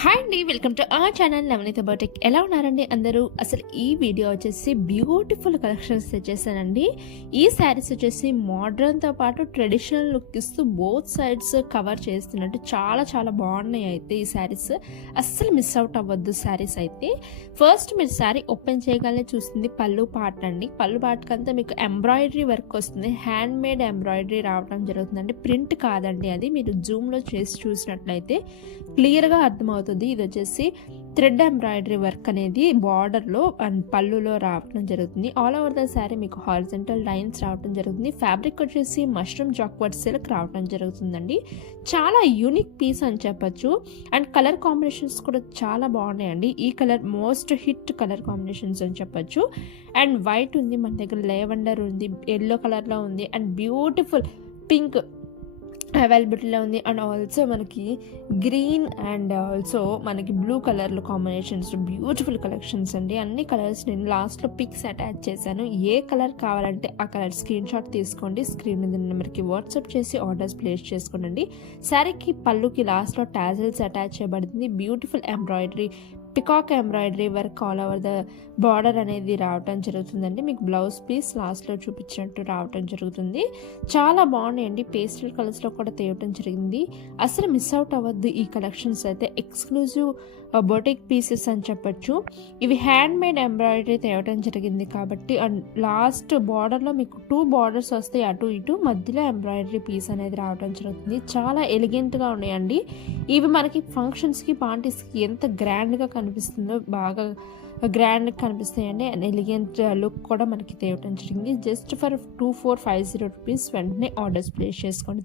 Hi అండి, welcome to our channel Navaneetha boutique. ఎలా ఉన్నారండి అందరూ? అసలు ఈ వీడియో వచ్చేసి బ్యూటిఫుల్ కలెక్షన్స్ తెచ్చేసానండి. ఈ శారీస్ వచ్చేసి మోడ్రన్తో పాటు ట్రెడిషనల్ లుక్ ఇస్తూ బోత్ సైడ్స్ కవర్ చేస్తున్నట్టు చాలా చాలా బాగున్నాయి. అయితే ఈ శారీస్ అస్సలు మిస్ అవుట్ అవ్వద్దు. శారీస్ అయితే ఫస్ట్ మీరు శారీ ఓపెన్ చేయగానే చూస్తుంది పళ్ళు పార్ట్ అండి. పళ్ళు పార్ట్కి అంతా మీకు ఎంబ్రాయిడరీ వర్క్ వస్తుంది. హ్యాండ్ మేడ్ ఎంబ్రాయిడరీ రావడం జరుగుతుందండి. ప్రింట్ కాదండి, అది మీరు జూమ్లో చేసి చూసినట్లయితే క్లియర్గా అర్థమవుతుంది. ఇది వచ్చేసి థ్రెడ్ ఎంబ్రాయిడరీ వర్క్ అనేది బార్డర్లో అండ్ పళ్ళులో రావడం జరుగుతుంది. ఆల్ ఓవర్ ద శారీ మీకు హారిజంటల్ లైన్స్ రావడం జరుగుతుంది. ఫ్యాబ్రిక్ వచ్చేసి మష్రూమ్ జాక్వర్డ్ సిల్క్ రావడం జరుగుతుందండి. చాలా యూనిక్ పీస్ అని చెప్పచ్చు. అండ్ కలర్ కాంబినేషన్స్ కూడా చాలా బాగున్నాయండి. ఈ colour most hit colour combinations అని చెప్పచ్చు. అండ్ వైట్ ఉంది, మన దగ్గర లెవెండర్ ఉంది, ఎల్లో కలర్లో ఉంది, అండ్ బ్యూటిఫుల్ పింక్ అవైలబిలిటీలో ఉంది. అండ్ ఆల్సో మనకి గ్రీన్ అండ్ ఆల్సో మనకి బ్లూ కలర్లో కాంబినేషన్స్, బ్యూటిఫుల్ కలెక్షన్స్ అండి. అన్ని కలర్స్ నేను లాస్ట్లో పిక్స్ అటాచ్ చేశాను. ఏ కలర్ కావాలంటే ఆ కలర్ స్క్రీన్ షాట్ తీసుకోండి. స్క్రీన్ మీద నెంబర్కి వాట్సాప్ చేసి ఆర్డర్స్ ప్లేస్ చేసుకోండి. శారీకి పళ్ళుకి లాస్ట్లో టాజిల్స్ అటాచ్ చేయబడుతుంది. Beautiful embroidery, peacock embroidery work all over the border అనేది రావటం జరుగుతుందండి. మీకు బ్లౌజ్ పీస్ లాస్ట్లో చూపించినట్టు రావటం జరుగుతుంది. చాలా బాగున్నాయండి. పేస్టల్ కలర్స్లో కూడా తేవటం జరిగింది. అసలు మిస్ అవుట్ అవ్వద్దు. ఈ కలెక్షన్స్ అయితే ఎక్స్క్లూజివ్ బొటిక్ పీసెస్ అని చెప్పచ్చు. ఇవి హ్యాండ్ మేడ్ ఎంబ్రాయిడరీ తేవటం జరిగింది కాబట్టి, అండ్ లాస్ట్ బార్డర్లో మీకు 2 బార్డర్స్ వస్తాయి, అటు ఇటు మధ్యలో ఎంబ్రాయిడరీ పీస్ అనేది రావటం జరుగుతుంది. చాలా ఎలిగెంట్గా ఉన్నాయండి. ఇవి మనకి ఫంక్షన్స్కి, పార్టీస్కి ఎంత గ్రాండ్గా కనిపిస్తుందో బాగా గ్రాండ్ కనిపిస్తాయండి. అండ్ ఎలిగెంట్ లుక్ కూడా మనకి తేవటం జరిగింది. Just for 2450 rupees. వెంటనే ఆర్డర్స్ ప్లేస్ చేసుకోండి.